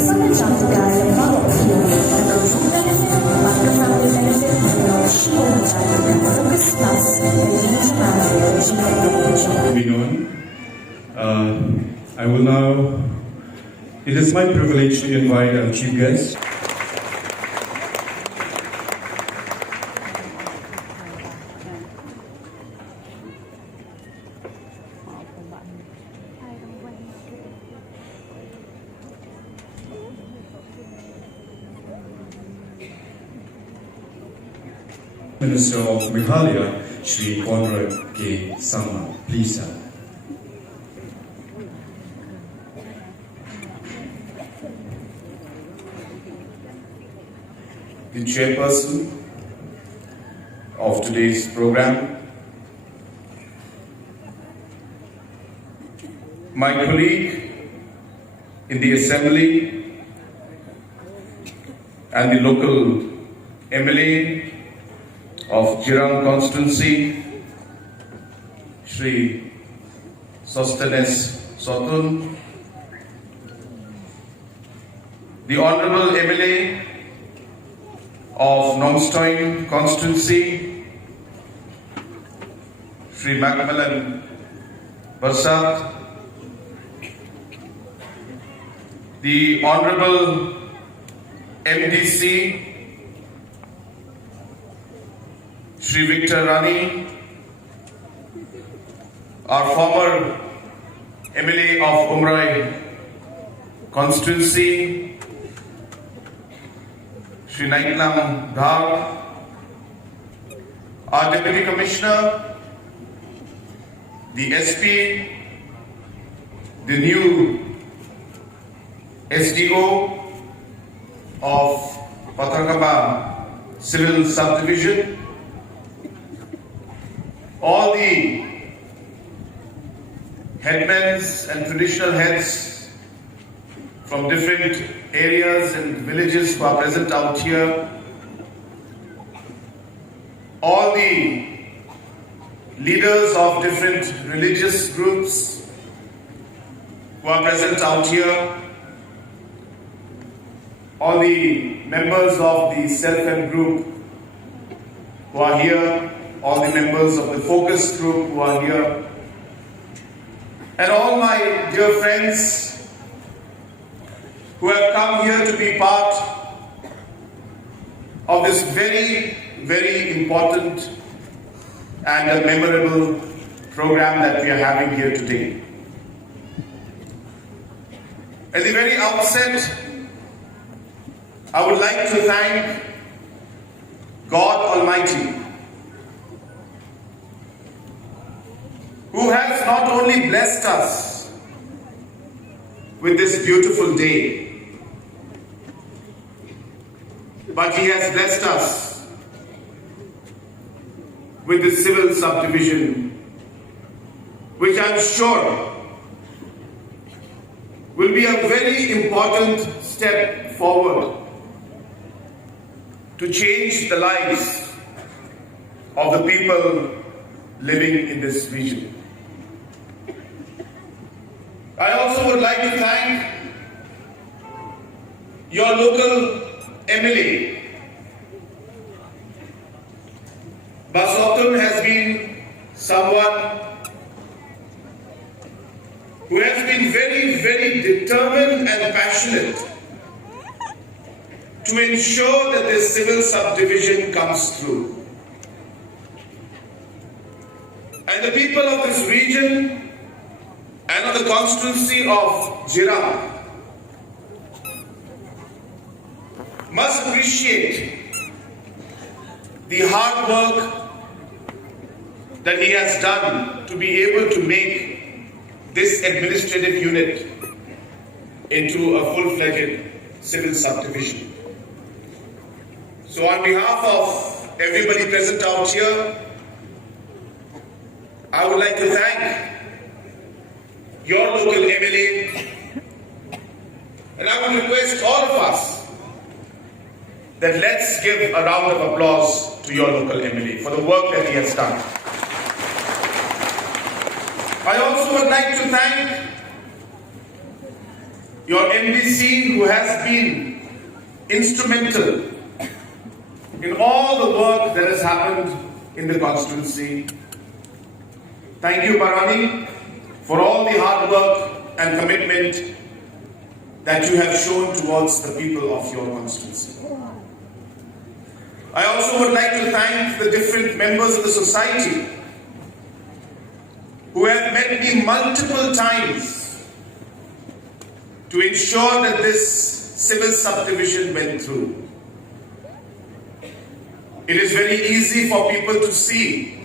sangat cantik yang bawa dia atau benefit maka family benefit atau shield dan focus plus be known. I will now, it is my privilege to invite our chief guest. Minister of Meghalaya, Shri Conrad K. Sangma. Please, sir. The chairperson of today's program, my colleague in the assembly and the local MLA of Jirang constituency, Shri Sostenes Sotun, the Honorable MLA of Nongstoin constituency, Shri Macmillan Barsat, the Honorable MDC, Shri Victor Rani, our former MLA of Umrai constituency, Shri Naitlam Dhar, our Deputy Commissioner, the SP, the new SDO of Patharkhmah Civil Subdivision, all the headmen and traditional heads from different areas and villages who are present out here, all the leaders of different religious groups who are present out here, all the members of the self-help group who are here, all the members of the focus group who are here, and all my dear friends who have come here to be part of this very, very important and a memorable program that we are having here today. At the very outset, I would like to thank God Almighty, who has not only blessed us with this beautiful day, but He has blessed us with the civil subdivision, which I'm sure will be a very important step forward to change the lives of the people living in this region. I also would like to thank your local MLA. Basotun has been someone who has been very, very determined and passionate to ensure that this civil subdivision comes through. And the people of this region and of the constituency of Jirang must appreciate the hard work that he has done to be able to make this administrative unit into a full-fledged civil subdivision. So on behalf of everybody present out here, I would like to thank your local MLA, and I would request all of us that let's give a round of applause to your local MLA for the work that he has done. I also would like to thank your MDC who has been instrumental in all the work that has happened in the constituency. Thank you, Bharani, for all the hard work and commitment that you have shown towards the people of your constituency. I also would like to thank the different members of the society who have met me multiple times to ensure that this civil subdivision went through. It is very easy for people to see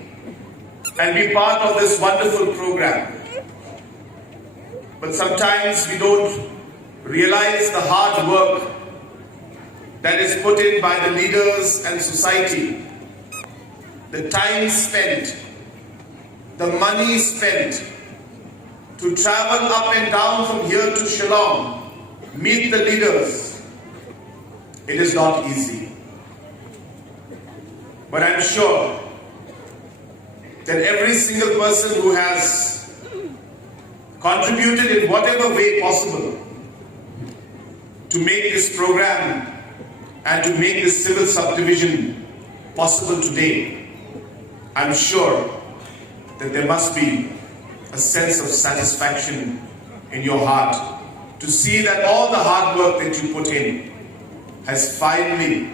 and be part of this wonderful program. But sometimes we don't realize the hard work that is put in by the leaders and society, the time spent, the money spent to travel up and down from here to Shillong, meet the leaders. It is not easy. But I'm sure that every single person who has contributed in whatever way possible to make this program and to make this civil subdivision possible today, I'm sure that there must be a sense of satisfaction in your heart to see that all the hard work that you put in is finally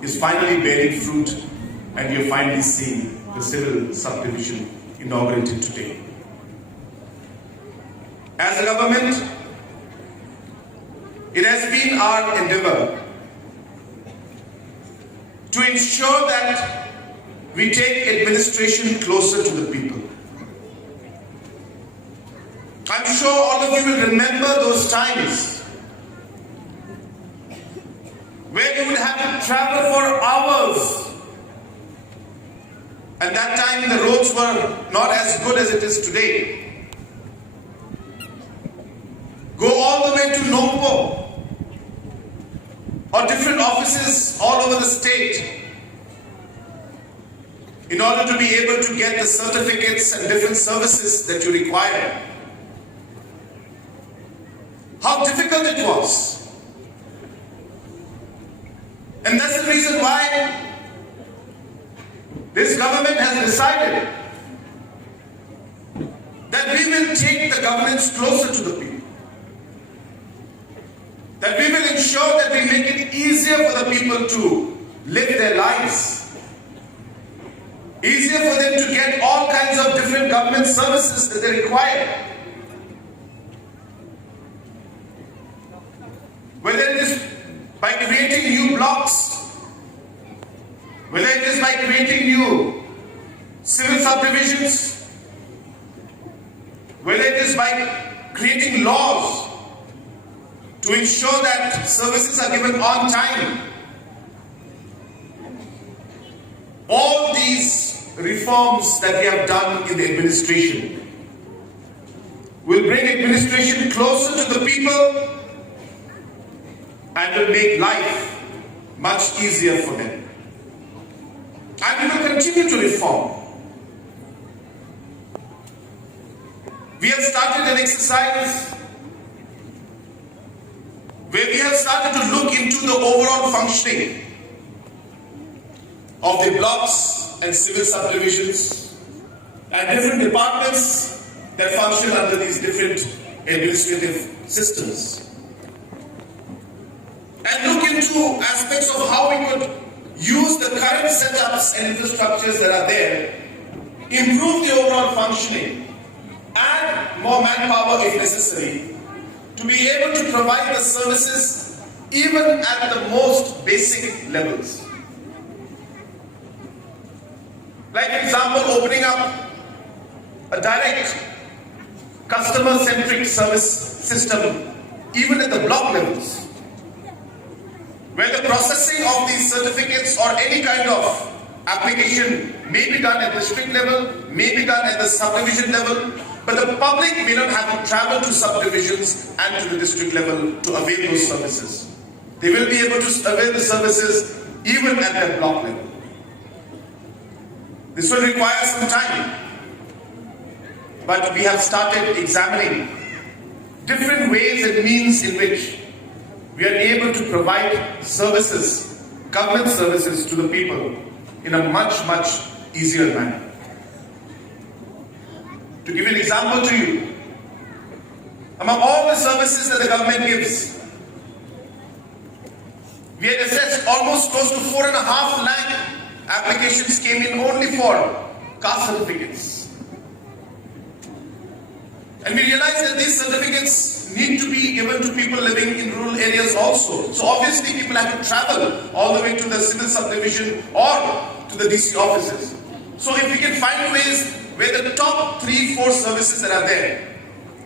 bearing fruit, and you're finally seeing the civil subdivision inaugurated today. As a government, it has been our endeavor to ensure that we take administration closer to the people. I'm sure all of you will remember those times where you would have to travel for hours, and that time the roads were not as good as it is today. Go all the way to Nompo or different offices all over the state in order to be able to get the certificates and different services that you require. How difficult it was. And that's the reason why this government has decided that we will take the governance closer to the people. That we will ensure that we make it easier for the people to live their lives. Easier for them to get all kinds of different government services that they require. Whether it is by creating new blocks, whether it is by creating new civil subdivisions, whether it is by creating laws to ensure that services are given on time. All these reforms that we have done in the administration will bring administration closer to the people and will make life much easier for them. And we will continue to reform. We have started an exercise where we have started to look into the overall functioning of the blocks and civil subdivisions and different departments that function under these different administrative systems. And look into aspects of how we could use the current setups and infrastructures that are there, improve the overall functioning, add more manpower if necessary, to be able to provide the services even at the most basic levels. Like for example, opening up a direct customer-centric service system even at the block levels, where the processing of these certificates or any kind of application may be done at district level, may be done at the subdivision level, but the public may not have to travel to subdivisions and to the district level to avail those services. They will be able to avail the services even at their block level. This will require some time, but we have started examining different ways and means in which we are able to provide services, government services to the people in a much, much easier manner. To give an example to you, among all the services that the government gives, we had assessed almost close to 4.5 lakh applications came in only for caste certificates. And we realized that these certificates need to be given to people living in rural areas also. So obviously people have to travel all the way to the civil subdivision or to the DC offices. So if we can find ways where the top 3-4 services that are there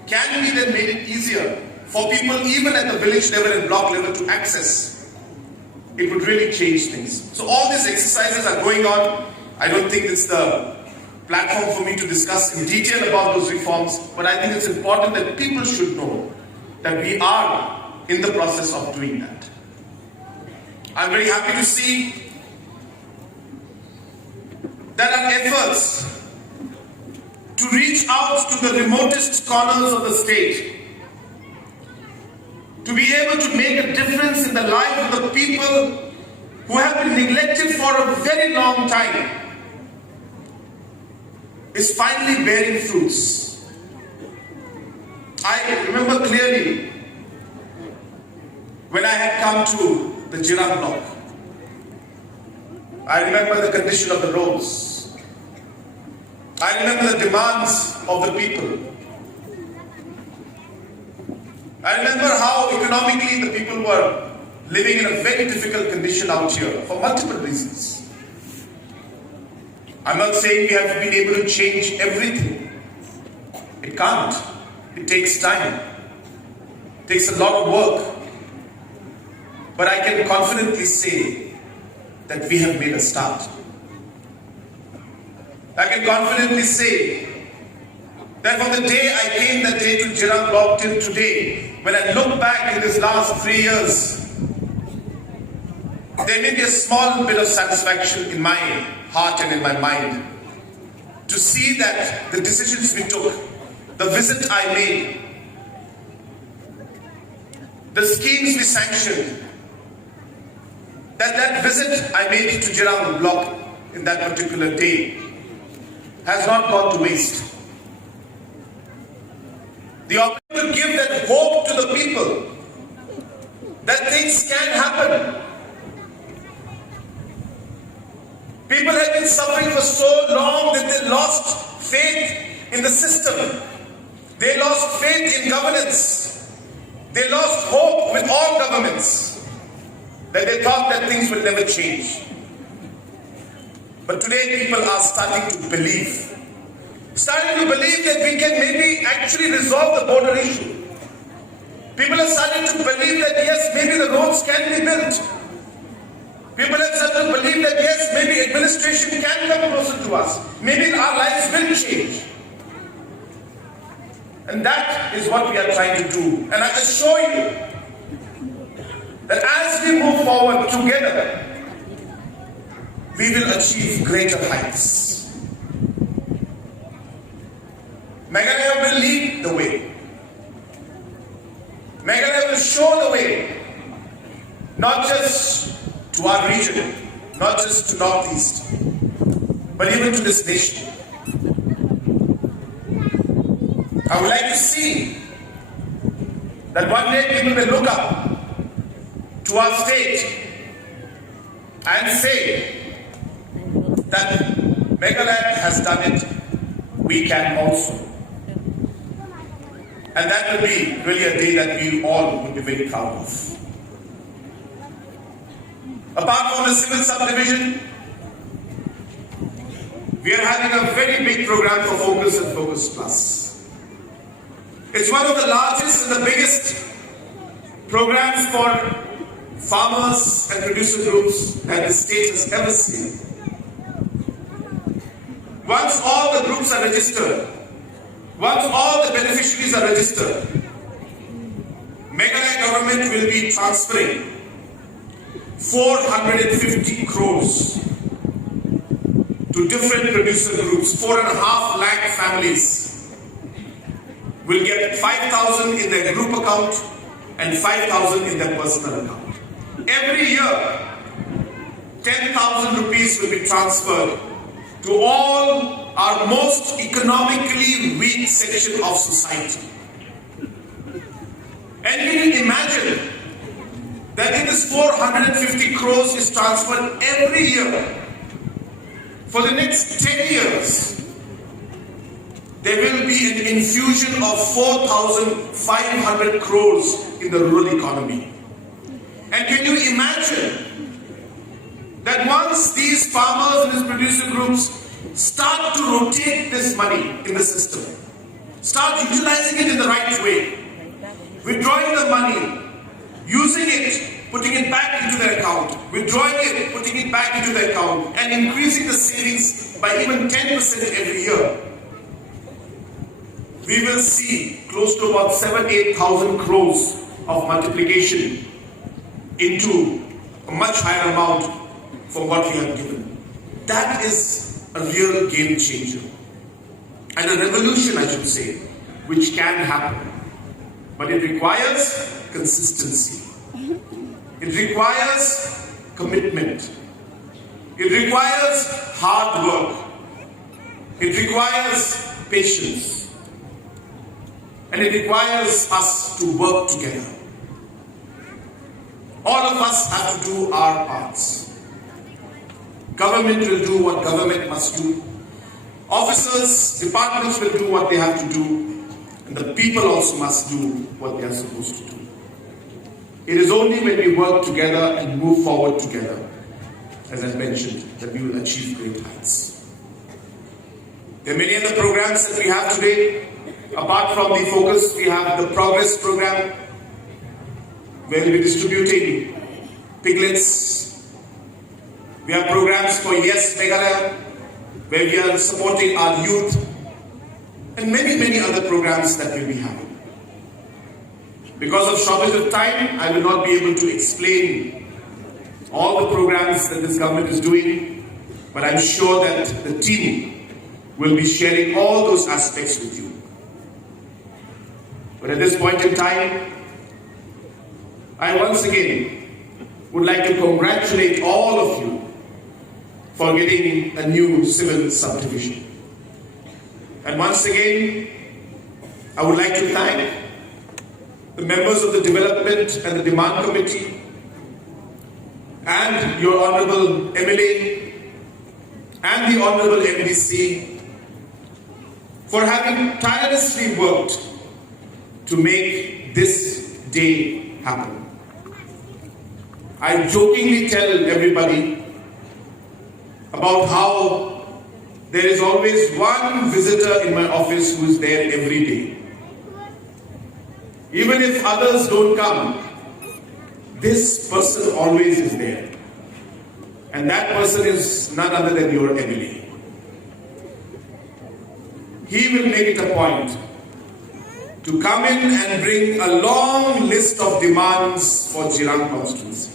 can be then made it easier for people even at the village level and block level to access, it would really change things. So all these exercises are going on. I don't think it's the platform for me to discuss in detail about those reforms, but I think it's important that people should know that we are in the process of doing that. I'm very happy to see that our efforts to reach out to the remotest corners of the state, to be able to make a difference in the life of the people who have been neglected for a very long time, is finally bearing fruits. I remember clearly when I had come to the Jira block. I remember the condition of the roads. I remember the demands of the people. I remember how economically the people were living in a very difficult condition out here for multiple reasons. I'm not saying we have been able to change everything. It can't. It takes time. It takes a lot of work. But I can confidently say that we have made a start. I can confidently say that from the day I came that day to Jira block till today, when I look back in these last 3 years, there may be a small bit of satisfaction in my heart and in my mind to see that the decisions we took, the visit I made, the schemes we sanctioned, that visit I made to Jira block in that particular day has not gone to waste. The opportunity to give that hope to the people that things can happen. People have been suffering for so long that they lost faith in the system. They lost faith in governance. They lost hope with all governments, that they thought that things will never change. But today people are starting to believe. Starting to believe that we can maybe actually resolve the border issue. People are starting to believe that yes, maybe the roads can be built. People have started to believe that yes, maybe administration can come closer to us. Maybe our lives will change. And that is what we are trying to do. And I assure you that as we move forward together, we will achieve greater heights. Meghalaya will lead the way. Meghalaya will show the way, not just to our region, not just to Northeast, but even to this nation. I would like to see that one day people will look up to our state and say that Meghalaya has done it, we can also. And that will be really a day that we all would be very proud of. Apart from the civil subdivision, we are having a very big program for Focus and Focus Plus. It's one of the largest and the biggest programs for farmers and producer groups that the state has ever seen. Once all the groups are registered, once all the beneficiaries are registered, Meghalaya government will be transferring 450 crores to different producer groups, 4.5 lakh families. will get 5,000 in their group account and 5,000 in their personal account. Every year, 10,000 rupees will be transferred to all our most economically weak section of society. And can you imagine that if this 450 crores is transferred every year for the next 10 years, there will be an infusion of 4,500 crores in the rural economy. And can you imagine that once these farmers and these producer groups start to rotate this money in the system, start utilizing it in the right way, withdrawing the money, using it, putting it back into their account, withdrawing it, putting it back into their account, and increasing the savings by even 10% every year, we will see close to about 7,000-8,000 crores of multiplication into a much higher amount from what we have given. That is a real game changer. And a revolution, I should say, which can happen. But it requires consistency. It requires commitment. It requires hard work. It requires patience. And it requires us to work together. All of us have to do our parts. Government will do what government must do. Officers, departments will do what they have to do. And the people also must do what they are supposed to do. It is only when we work together and move forward together, as I mentioned, that we will achieve great heights. There are many other programs that we have today. Apart from the focus, we have the Progress program, where we'll be distributing piglets. We have programs for Yes Meghalaya, where we are supporting our youth, and many other programs that we'll be having. Because of shortage of time, I will not be able to explain all the programs that this government is doing, but I'm sure that the team will be sharing all those aspects with you. But at this point in time, I once again would like to congratulate all of you for getting a new civil subdivision. And once again, I would like to thank the members of the Development and the Demand Committee and your Honorable MLA and the Honorable MDC for having tirelessly worked to make this day happen. I jokingly tell everybody about how there is always one visitor in my office who is there every day. Even if others don't come, this person always is there. And that person is none other than your MLA. He will make it a point to come in and bring a long list of demands for Jirang constituency.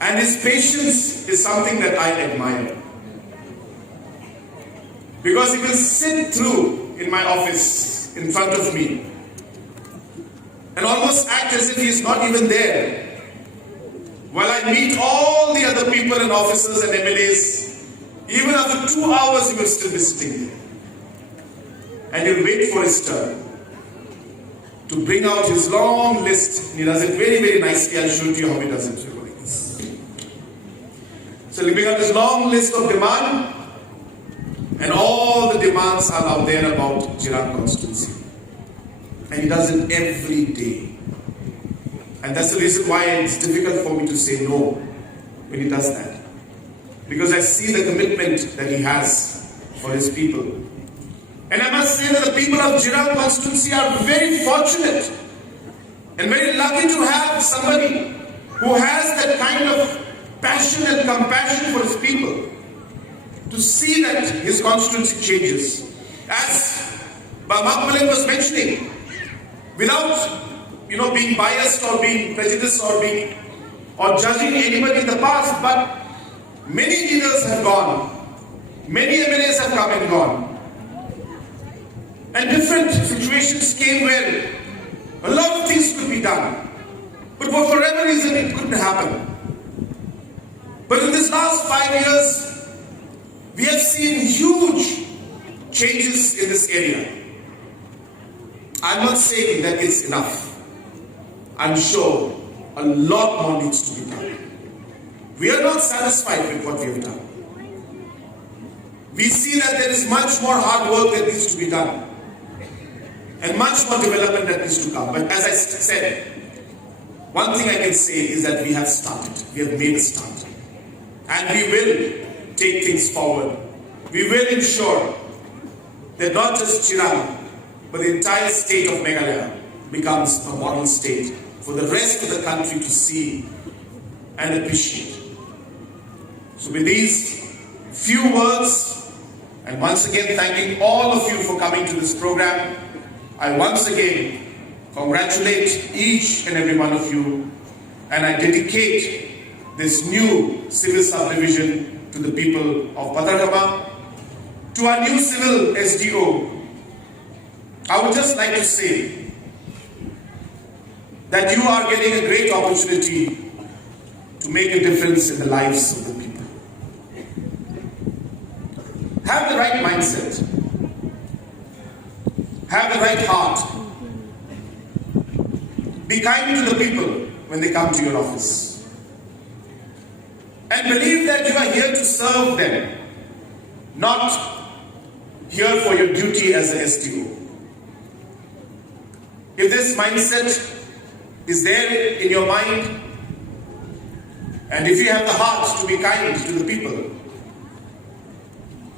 And his patience is something that I admire. Because he will sit through in my office in front of me and almost act as if he is not even there, while I meet all the other people and officers and MLAs. Even after 2 hours he will still be sitting there. And he'll wait for his turn to bring out his long list. He does it very nicely. I'll show you how he does it. So he'll bring out his long list of demand, and all the demands are out there about Jirang constituency. And he does it every day. And that's the reason why it's difficult for me to say no when he does that. Because I see the commitment that he has for his people. And I must say that the people of Jirang constituency are very fortunate and very lucky to have somebody who has that kind of passion and compassion for his people, to see that his constituency changes. As Makmalin was mentioning, without being biased or being prejudiced or judging anybody in the past, but many leaders have gone, many MLAs have come and gone. And different situations came where a lot of things could be done. But for whatever reason, it couldn't happen. But in this last 5 years, we have seen huge changes in this area. I'm not saying that it's enough. I'm sure a lot more needs to be done. We are not satisfied with what we have done. We see that there is much more hard work that needs to be done and much more development that needs to come. But as I said, one thing I can say is that we have started. We have made a start. And we will take things forward. We will ensure that not just Chirang, but the entire state of Meghalaya becomes a model state for the rest of the country to see and appreciate. So with these few words, and once again thanking all of you for coming to this program, I once again congratulate each and every one of you, and I dedicate this new civil subdivision to the people of Patharkhmah. To our new civil SDO, I would just like to say that you are getting a great opportunity to make a difference in the lives of the people. Have the right mindset. Have the right heart. Be kind to the people when they come to your office. And believe that you are here to serve them, not here for your duty as an SDO. If this mindset is there in your mind, and if you have the heart to be kind to the people,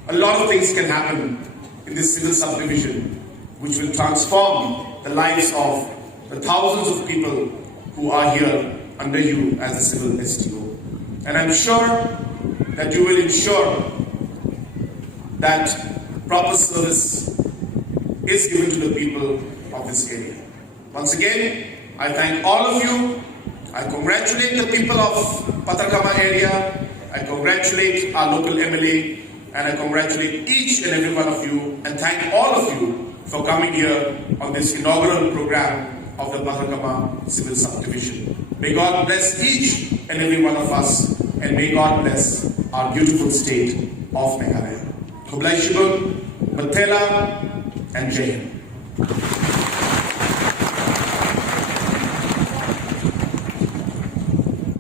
a lot of things can happen in this civil subdivision which will transform the lives of the thousands of people who are here under you as a civil SDO. And I'm sure that you will ensure that proper service is given to the people of this area. Once again, I thank all of you. I congratulate the people of Patharkhmah area. I congratulate our local MLA. And I congratulate each and every one of you and thank all of you for coming here on this inaugural program of the Patharkhmah Civil Subdivision. May God bless each and every one of us, and may God bless our beautiful state of Meghalaya. Khublai Shibun, Mathela, and Jai Hind.